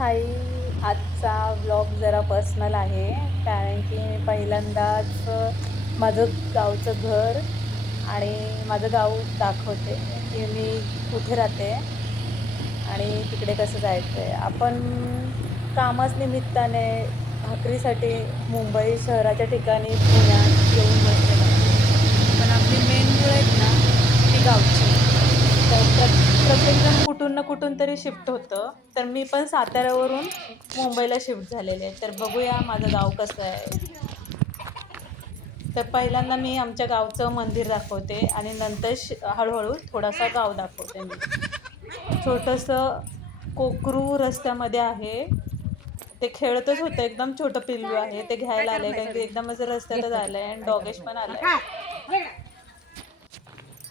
हाय. आजचा व्लॉग जरा पर्सनल आहे, कारण की मी पहिल्यांदाच माझं गावचं घर आणि माझं गाव दाखवते, की मी कुठे राहते आणि तिकडे कसं जायचं आहे. आपण कामाच निमित्ताने भाकरीसाठी मुंबई शहराच्या ठिकाणी पुण्यात येऊन बसलेलो आहे. पण आपली मेन मुळं आहेत ना, ती गावची. तर प्रत्येकजण कुठून ना कुठून तरी शिफ्ट होतं. तर मी पण साताऱ्यावरून मुंबईला शिफ्ट झालेले आहे. तर बघूया माझं गाव कसं आहे. तर पहिल्यांदा मी आमच्या गावचं मंदिर दाखवते आणि नंतर हळूहळू थोडासा गाव दाखवते मी. छोटंसं कोकरू रस्त्यामध्ये आहे. ते खेळतच होतं. एकदम छोटं पिल्लू आहे. ते घ्यायला आलंय, कारण की एकदमच रस्त्यातच आलंय आणि डॉगेश पण आलाय.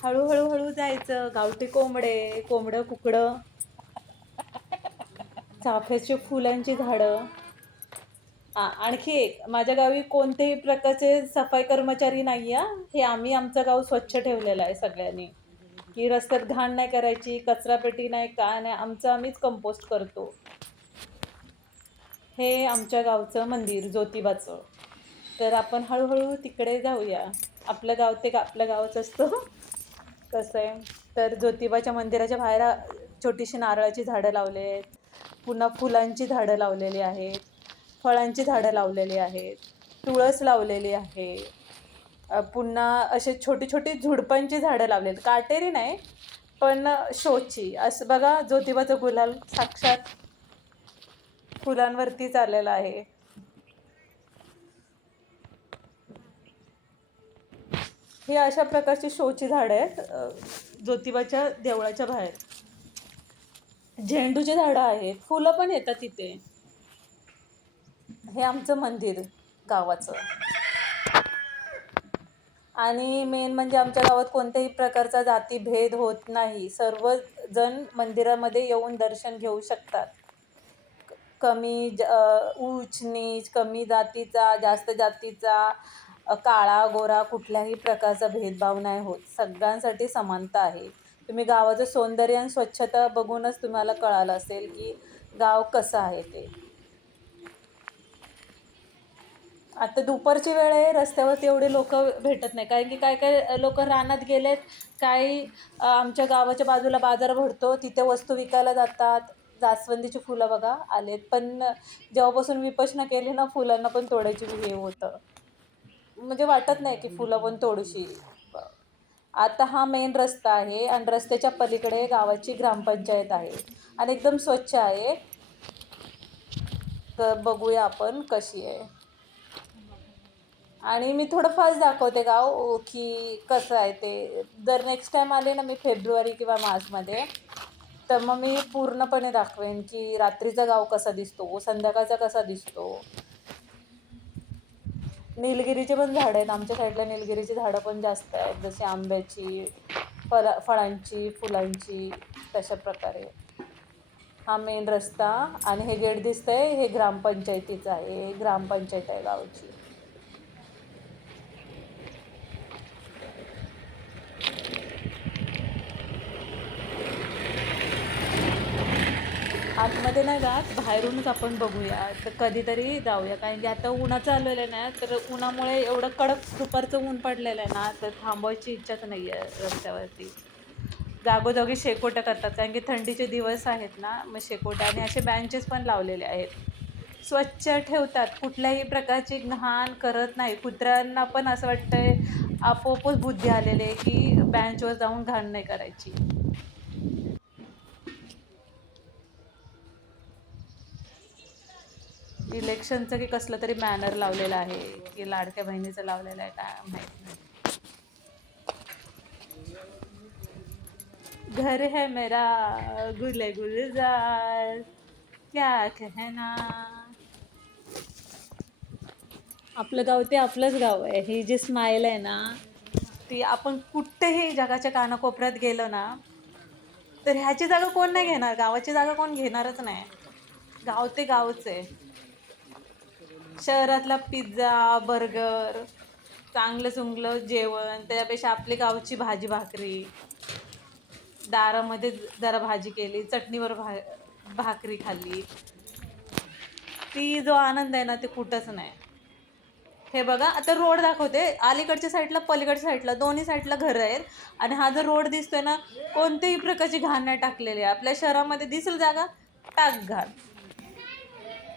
हळू जायचं. गावठी कोंबडं, कुकडं, चाफ्याची फुलांची झाडं. आणखी एक, माझ्या गावी कोणत्याही प्रकारचे सफाई कर्मचारी नाही आहे. हे आम्ही आमचं गाव स्वच्छ ठेवलेलं आहे सगळ्यांनी, की रस्त्यात घाण नाही करायची, कचरापेटी नाही, काय नाही. आमचं आम्हीच कंपोस्ट करतो. हे आमच्या गावचं मंदिर ज्योतिबाचं. तर आपण हळूहळू तिकडे जाऊया. आपलं गाव ते आपलं गावच असतं. कसं आहे, तर ज्योतिबाच्या मंदिराच्या बाहेर छोटीशी नारळाची झाडं लावले आहेत. पुन्हा फुलांची झाडं लावलेली आहेत. फळांची झाडं लावलेली आहेत. तुळस लावलेली आहे. पुन्हा असे छोटी झुडपांची झाडं लावलेली. काटेरी नाही, पण शोची. असं बघा, ज्योतिबाचं गुलाल साक्षात फुलांवरतीच आलेला आहे. ही अशा प्रकारची शोची झाडं आहेत ज्योतिबाच्या देवळाच्या बाहेर. झेंडूची झाडं आहेत. फुलं पण येतात तिथे. हे आमचं मंदिर गावाचं. आणि मेन म्हणजे आमच्या गावात कोणत्याही प्रकारचा जातीभेद होत नाही. सर्वजण मंदिरामध्ये येऊन दर्शन घेऊ शकतात. ऊच नीच, कमी जातीचा, जास्त जातीचा, काळा गोरा कुठल्याही प्रकारचा भेदभाव नाही होत. सगळ्यांसाठी समानता आहे. तुम्ही गावाचं सौंदर्य आणि स्वच्छता बघूनच तुम्हाला कळालं असेल की गाव कसं आहे ते. आता दुपारची वेळ आहे, रस्त्यावरती एवढे लोक भेटत नाही, कारण की काय लोक रानात गेलेत. काही आमच्या गावाच्या बाजूला बाजार भरतो, तिथे वस्तू विकायला जातात. जास्वंदीची फुलं बघा आलेत, पण जेव्हापासून विपश्यना केली ना, फुलांना पण तोडायची हे होतं. म्हणजे वाटत नाही की फुलं पण तोडूशी. आता हा मेन रस्ता आहे आणि रस्त्याच्या पलीकडे गावाची ग्रामपंचायत आहे आणि एकदम स्वच्छ आहे. तर बघूया आपण कशी आहे. आणि मी थोडं फास्ट दाखवते गाव, की कसं आहे ते. जर नेक्स्ट टाईम आले ना मी फेब्रुवारी किंवा मार्चमध्ये, तर मग मी पूर्णपणे दाखवेन की रात्रीचा गाव कसा दिसतो, संध्याकाळचा कसा दिसतो. निलगिरीचे पण झाडं आहेत आमच्या साईडला. निलगिरीची झाडं पण जास्त आहेत, जशी आंब्याची, फळांची, फुलांची, तशा प्रकारे. हा मेन रस्ता आणि हे गेट दिसतंय, हे ग्रामपंचायतीचं आहे. हे ग्रामपंचायत आहे गावची. आतमध्ये नाही जात, बाहेरूनच आपण बघूया. तर कधीतरी जाऊया, कारण की आता उन्हाचं आलेलं आहे ना, तर उन्हामुळे एवढं कडक दुपारचं ऊन पडलेलं आहे ना, तर थांबायची इच्छाच नाही आहे रस्त्यावरती. जागोजागी शेकोट्या करतात, कारण की थंडीचे दिवस आहेत ना, मग शेकोट्या आणि असे बेंचेस पण लावलेले आहेत. स्वच्छ ठेवतात, कुठल्याही प्रकारची घाण करत नाही. कुत्र्यांना पण असं वाटतंय, आपोआपच बुद्धी आलेली आहे की बेंचवर जाऊन घाण नाही करायची. इलेक्शनचं की कसलं तरी बॅनर लावलेलं आहे, की लाडक्या बहिणीचं लावलेलं आहे, काय माहीत नाही. घर है मेरा गुले गुलजार, क्या कहना. आपलं गाव ते आपलंच गाव आहे. ही जी स्माईल आहे ना, ती आपण कुठेही जगाच्या कानाकोपऱ्यात गेलो ना, तर ह्याची जागा कोण नाही घेणार. गावाची जागा कोण घेणारच नाही. गाव ते गावच आहे. शहरातला पिझ्झा, बर्गर, चांगलं चुंगलं जेवण, त्याच्यापेक्षा आपली गावची भाजी भाकरी. दारामध्ये जरा भाजी केली, चटणीवर भाकरी खाल्ली, ती जो आनंद आहे ना ते कुठंच नाही. हे बघा आता रोड दाखवते, अलीकडच्या साईडला पलीकडच्या साईडला दोन्ही साईडला घरं आहेत आणि हा जो रोड दिसतोय ना कोणत्याही प्रकारची घाण नाही टाकलेली आहे. आपल्या शहरामध्ये दिसेल जागा टाक घाण.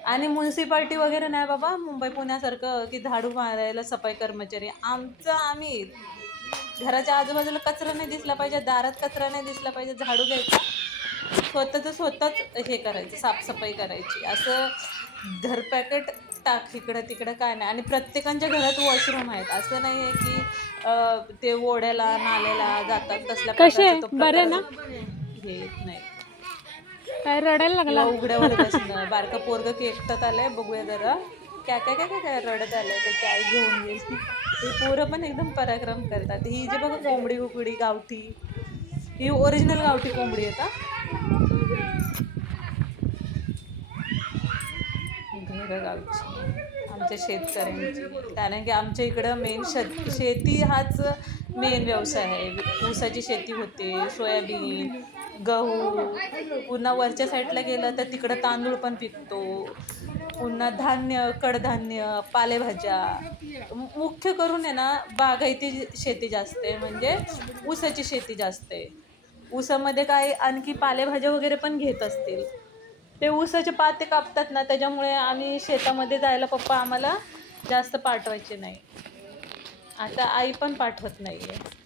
आणि म्युन्सिपाल्टी वगैरे नाही बाबा मुंबई पुण्यासारखं की झाडू मारायला सफाई कर्मचारी. आमचं आम्ही घराच्या आजूबाजूला कचरा नाही दिसला पाहिजे, दारात कचरा नाही दिसला पाहिजे, झाडू घ्यायचा स्वतःच हे करायचं, साफसफाई करायची. असं धरपॅकेट टाक इकडं तिकडं काय नाही. आणि प्रत्येकाच्या घरात वॉशरूम आहेत, असं नाही आहे की ते ओढ्याला नाल्याला जातात तसल्या प्रकारचं तो प्रकार हे नाही. काय रडायला लागला? उघड्यावर बसणं, बारकं पोरगं एकटत आलंय, बघूया जरा काय काय काय काय रडत आलंय त्याची आई घेऊन येईल. हे पोरं पण एकदम पराक्रम करतात. ही जे बघा कोंबडी उकडी गावठी, ही ओरिजिनल गावठी कोंबडी आहे का? घरं गावची आमच्या शेतकऱ्यांची, कारण की आमच्या इकडं मेन शेती हाच मेन व्यवसाय आहे. ऊसाची शेती होते, सोयाबीन, गहू, पुन्हा वरच्या साईडला गेलं तर तिकडं तांदूळ पण पिकतो, पुन्हा धान्य, कडधान्य, पालेभाज्या. मुख्य करून आहे ना बागायती शेती जास्त आहे, म्हणजे ऊसाची शेती जास्त आहे. ऊसामध्ये काय आणखी पालेभाज्या वगैरे पण घेत असतील. ते ऊसाचे पाते कापतात ना, त्याच्यामुळे आम्ही शेतामध्ये जायला पप्पा आम्हाला जास्त पाठवायचे नाही. आता आई पण पाठवत नाही आहे.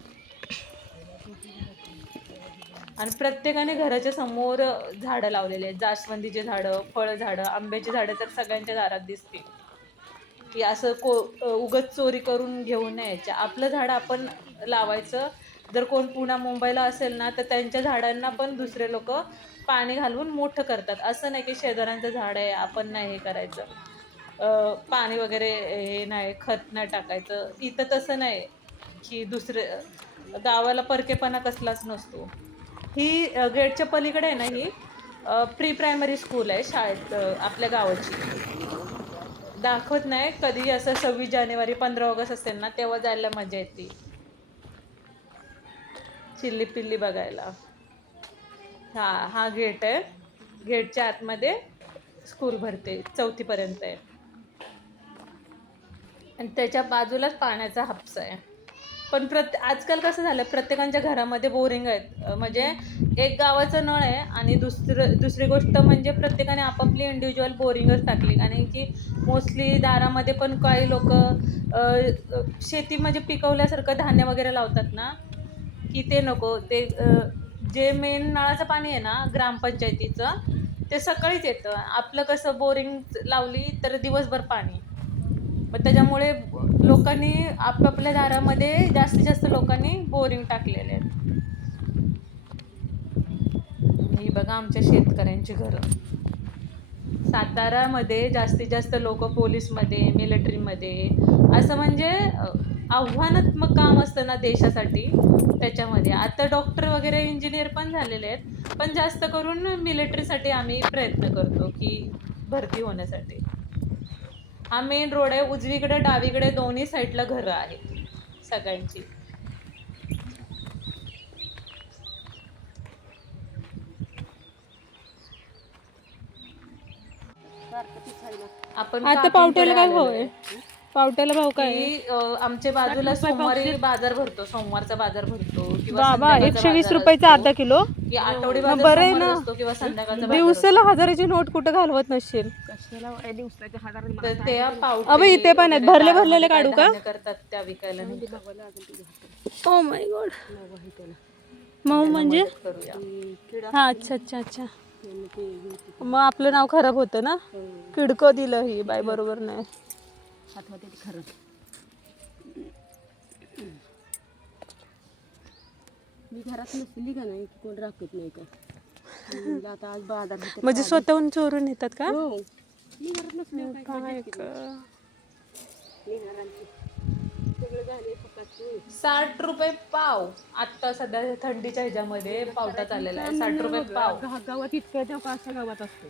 आणि प्रत्येकाने घराच्या समोर झाडं लावलेली आहेत, जास्वंदीचे झाडं, फळझाडं, आंब्याची झाडं तर सगळ्यांच्या दारात दिसतील. की असं उगत चोरी करून घेऊन नाही यायच्या. आपलं झाड आपण लावायचं. जर कोण पुण्या मुंबईला असेल ना तर त्यांच्या झाडांना पण दुसरे लोक पाणी घालून मोठं करतात. असं नाही की शेजाऱ्यांचं झाड आहे आपण नाही हे करायचं, पाणी वगैरे हे नाही, खत नाही टाकायचं. इथं तसं नाही की दुसरे गावाला परकेपणा कसलाच नसतो. ही गेटच्या पलीकडे आहे ना, ही प्री प्रायमरी स्कूल आहे शाळेत आपल्या गावाची. दाखवत नाही कधी, असं 26 जानेवारी 15 ऑगस्ट असेल ना तेव्हा जायला मजा येते चिल्ली पिल्ली बघायला. हा गेट आहे, गेटच्या आतमध्ये स्कूल भरते, 4थी पर्यंत आहे. आणि त्याच्या बाजूलाच पाण्याचा हापसा आहे. पण आजकाल कसं झालं, प्रत्येकाच्या घरामध्ये बोरिंग आहेत. म्हणजे एक गावाचं नळ आहे आणि दुसरी गोष्ट म्हणजे प्रत्येकाने आपापली इंडिव्हिज्युअल बोरिंगच टाकली. आणि की मोस्टली दारामध्ये पण काही लोक शेती म्हणजे पिकवल्यासारखं धान्य वगैरे लावतात ना, की ते नको. ते जे मेन नळाचं पाणी आहे ना ग्रामपंचायतीचं, ते सकाळीच येतं. आपलं कसं बोरिंग लावली तर दिवसभर पाणी. मग त्याच्यामुळे लोकांनी आपापल्या दारामध्ये जास्तीत जास्त लोकांनी बोरिंग टाकलेले आहेत. ही बघा आमच्या शेतकऱ्यांची घरं. सातारामध्ये जास्तीत जास्त लोक पोलीसमध्ये, मिलिटरीमध्ये, असं म्हणजे आव्हानात्मक काम असतं ना देशासाठी, त्याच्यामध्ये. आता डॉक्टर वगैरे इंजिनियर पण झालेले आहेत, पण जास्त करून मिलिटरीसाठी आम्ही प्रयत्न करतो की भरती होण्यासाठी. हा मेन रोड आहे, उजवीकडे डावीकडे दोन्ही साईडला घरं आहेत सगळ्यांची. आपण आता पावट्याला काय भाव आहे? पावट्याला भाव काय? आमच्या बाजूला सोमवारी बाजार भरतो, सोमवारचा बाजार भरतो किंवा बाबा 120 रुपयाचा अर्धा किलो. आठवडी मग बरं आहे ना, किंवा संध्याकाळचा दिवसाला हजाराची नोट कुठं घालवत नसशील. अबे इथे पण आहेत, भरलेले काढू का? करतात त्या विकायला. Oh my God. मग म्हणजे हा, अच्छा. मग आपलं नाव खराब होतं ना, किडकं दिलं ही बाय, बरोबर नाही. मी घरात नसली का नाही कोण राखत नाही का. आता आज बाजार म्हणजे स्वतःहून चोरून येतात का? मी घरात नसले काय 60 रुपये पाव. आता सध्या थंडीच्या ह्याच्यामध्ये पावटा चाललेला आहे, 60 रुपये पाव. गावात इतक्या अशा गावात असतो,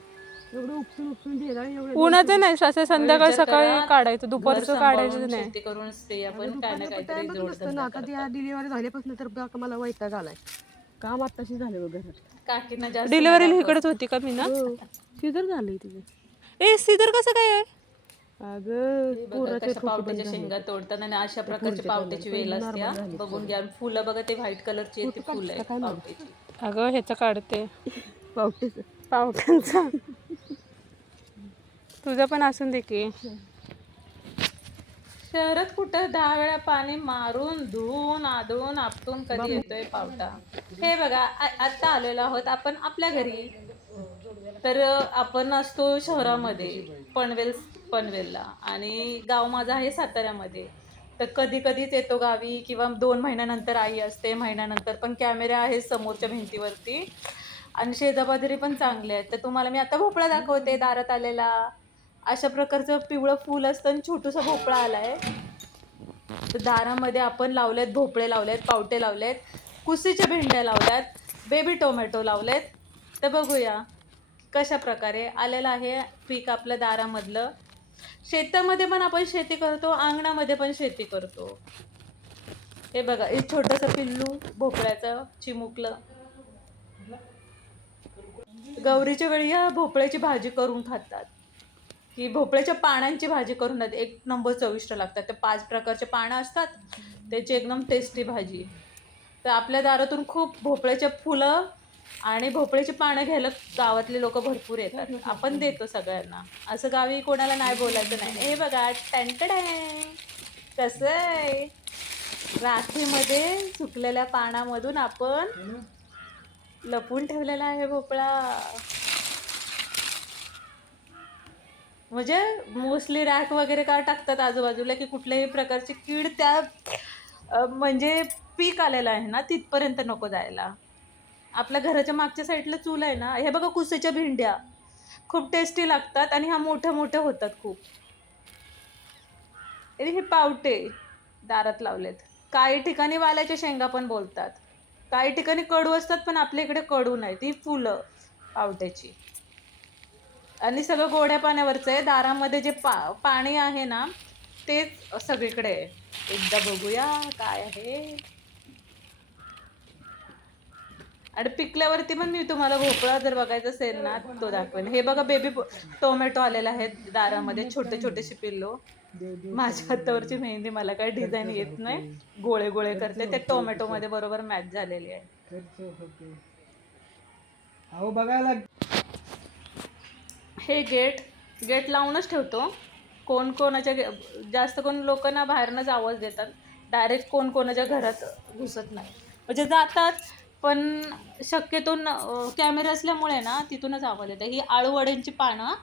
एवढं उपसून एवढं उन्हाचं नाही, असं संध्याकाळ सकाळी काढायचं, दुपारचं काढायचं नाही. शेती करून स्त्रिया पण काय ना काहीतरी जोडधंदा आता त्या डिलिव्हरी झाल्यापासून तर मला वैताग आलाय. काम आत्ताशी झालं घरात. काकींना जास्त डिलिव्हरी इकडेच होती का मी ना? सिझर झालंय तिथे. ए सीदर कसं काय आहे? बघा कशा पावट्याच्या शेंगा तोडतात आणि अशा प्रकारची पावट्याची वेल असते हा. बघून घ्या. फुलं बघा ते व्हाईट कलरची आहेत, ती फुलं आहेत पावट्याची. अगं ह्याचं काढते पावटेच पावट्यांचा. तुझं पण असून दे की. शहरात कुठं 10 वेळा पाणी मारून धुवून आदळून आपटून कधी येतोय पावटा. हे बघा आता आलेलो आहोत आपण आपल्या घरी. तर आपण असतो शहरामध्ये पनवेलला आणि गाव माझं आहे साताऱ्यामध्ये. तर कधी कधीच येतो गावी किंवा 2 महिन्यानंतर आई असते, महिन्यानंतर पण कॅमेरे आहेत समोरच्या भिंतीवरती आणि शेजापाजारी पण चांगले आहेत. तर तुम्हाला मी आता भोपळा दाखवते दारात आलेला. अशा प्रकारचं पिवळं फूल असतं आणि छोटूसा भोपळा आलाय. तर दारामध्ये आपण लावलेत भोपळे लावलेत, पावटे लावलेत, कुशीच्या भेंड्या लावल्यात, बेबी टोमॅटो लावलेत. तर बघूया कशा प्रकारे आलेलं आहे पीक आपल्या दारामधलं. शेतामध्ये पण आपण शेती करतो, अंगणामध्ये पण शेती करतो. हे बघा हे छोटंसं पिल्लू भोपळ्याचं चिमुकलं. गौरीच्या वेळी या भोपळ्याची भाजी करून खातात, की भोपळ्याच्या पानांची भाजी करून खातात. 1 नंबर चविष्ट लागतात. ते 5 प्रकारचे पानं असतात, त्याची एकदम टेस्टी भाजी. तर आपल्या दारातून खूप भोपळ्याच्या फुलं आणि भोपळ्याची पानं घ्यायला गावातले लोक भरपूर येतात. आपण देतो सगळ्यांना. असं गावी कोणाला नाही बोलायचं नाही. हे बघा टँटडॅं कसं आहे, राखीमध्ये सुकलेल्या पानामधून आपण लपून ठेवलेला आहे भोपळा. म्हणजे मोस्टली रॅक वगैरे का टाकतात आजूबाजूला, की कुठल्याही प्रकारची कीड त्या म्हणजे पीक आलेलं आहे ना तिथपर्यंत नको जायला. आपल्या घराच्या मागच्या साईडला चूल आहे ना, हे बघा कुसेच्या भेंड्या खूप टेस्टी लागतात आणि ह्या मोठ्या मोठ्या होतात खूप. आणि हे पावटे दारात लावलेत. काही ठिकाणी वालाच्या शेंगा पण बोलतात, काही ठिकाणी कडू असतात, पण आपल्या इकडे कडू नाहीत. ही फुलं पावट्याची आणि सगळं गोड्या पाण्यावरचं आहे. दारामध्ये जे पाणी आहे ना तेच सगळीकडे आहे. एकदा बघूया काय आहे. आणि पिकल्यावरती पण मी तुम्हाला भोपळा जर बघायचा असेल ना तो दाखवेन. हे बघा बेबी टोमॅटो आलेला आहे दारामध्ये, छोटे छोटेसे पिल्लो. माझ्या हातावरची मेहंदी मला काही डिझाईन येत नाही, गोळे गोळे करते. ते टोमॅटोमध्ये बरोबर मॅच झालेली आहे. हे गेट लावूनच ठेवतो. कोणाच्या जास्त कोण लोक ना बाहेरनंच आवाज देतात, डायरेक्ट कोणाच्या घरात घुसत नाही. म्हणजे जातात पण शक्यतो कॅमेरा असल्यामुळे ना तिथूनच आवाज येतात. ही आळूवड्यांची पानं,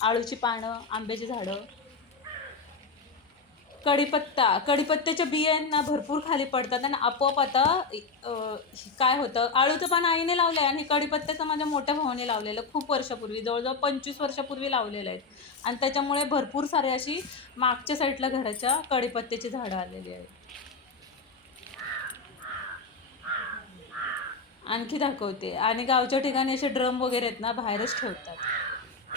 आळूची पानं, आंब्याची झाडं, कढीपत्त्याच्या बियांना भरपूर खाली पडतात आणि आपोआप आता काय होतं, आळूचं पान आईने लावलंय आणि कढीपत्त्याचं माझ्या मोठ्या भावाने लावलेलं खूप वर्षापूर्वी, जवळजवळ 25 वर्षापूर्वी लावलेलं आहेत. आणि त्याच्यामुळे भरपूर सारे अशी मागच्या साईडला घराच्या कढीपत्त्याची झाडं आलेली आहेत. आणखी दाखवते. आणि गावच्या ठिकाणी असे ड्रम वगैरे आहेत ना बाहेरच ठेवतात,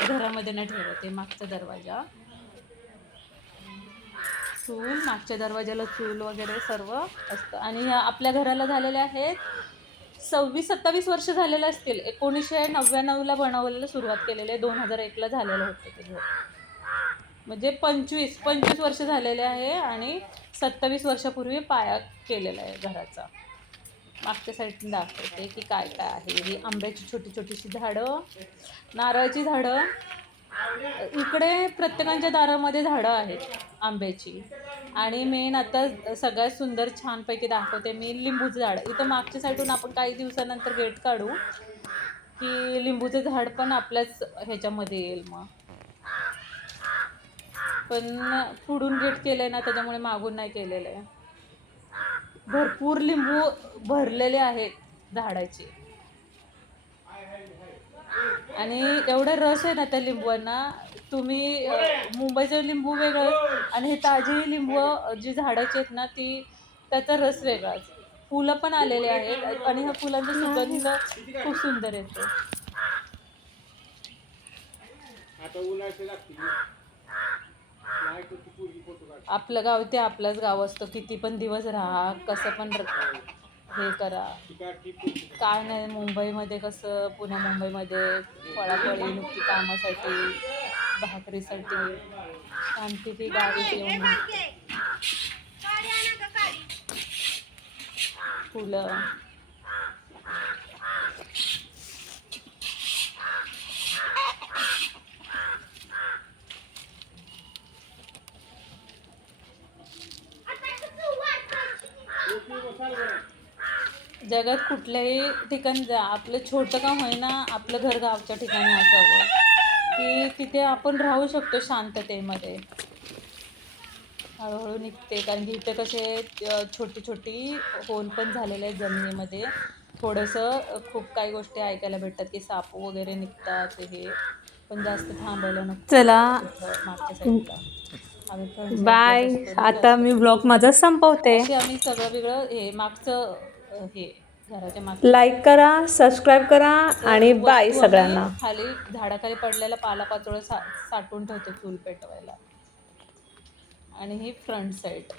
घरामध्ये नाही ठेवत. ते मागचा दरवाजा, चूल, मागच्या दरवाजाला चूल वगैरे सर्व असतं. आणि आपल्या घराला झालेले आहेत 26-27 वर्ष झालेलं असतील. 1999ला बनवलेलं सुरुवात केलेली आहे, 2001ला झालेलं होतं ते घर. म्हणजे 25 वर्ष झालेले आहे आणि 27 वर्षापूर्वी पाया केलेला आहे घराचा. मागच्या साईडने दाखवते की काय काय आहे. ही आंब्याची छोटी छोटीशी झाडं, नारळाची झाडं. इकडे प्रत्येकाच्या दारामध्ये झाडं आहेत आंब्याची. आणि मेन आता सगळ्यात सुंदर छानपैकी दाखवते मी लिंबूचं झाड. इथं मागच्या साईडून आपण काही दिवसानंतर गेट काढू की लिंबूचं झाड पण आपल्याच ह्याच्यामध्ये येईल. मग पण पुढून गेट केलंय ना त्याच्यामुळे मागून नाही केलेलं आहे. भरपूर लिंबू भरलेले आहेत झाडाचे आणि एवढा रस आहे ना त्या लिंबूंना. तुम्ही मुंबईचं लिंबू वेगळं आणि हे ताजी लिंबू जी झाडाची आहेत ना ती, त्याचा रस वेगळाच. फुलं पण आलेले आहेत आणि ह्या फुलांचा सुगंध खूप सुंदर येतो. आपलं गाव ते आपलंच गाव असतं. किती पण दिवस राहा, कसं पण हे करा, काय नाही. मुंबईमध्ये कसं, पुण्या मुंबईमध्ये पळापळी नुकती कामासाठी भाकरीसाठी शांती ती गावी येऊन फुलं. जगात कुठल्याही ठिकाणी जा, आपलं छोटं का होईना आपलं घर गावच्या ठिकाणी असावं की तिथे आपण राहू शकतो शांततेमध्ये. हळूहळू निघते, कारण की इथे कसे छोटी छोटी होल पण झालेले आहेत जमिनीमध्ये. थोडंसं खूप काही गोष्टी ऐकायला भेटतात की साप वगैरे निघतात हे, पण जास्त थांबायला नको. चला मागच्या साईडला आम्ही बाय. आता मी ब्लॉग माझा संपवते. आम्ही सगळं वेगळं हे मागचं हे घराच्या मागचं लाईक करा, सबस्क्राईब करा आणि बाय वस्तू सगळ्यांना. आम्ही खाली झाडाखाली पडलेला पालापाचोळा साठवून ठेवतो चूल पेटवायला. आणि ही फ्रंट साईड.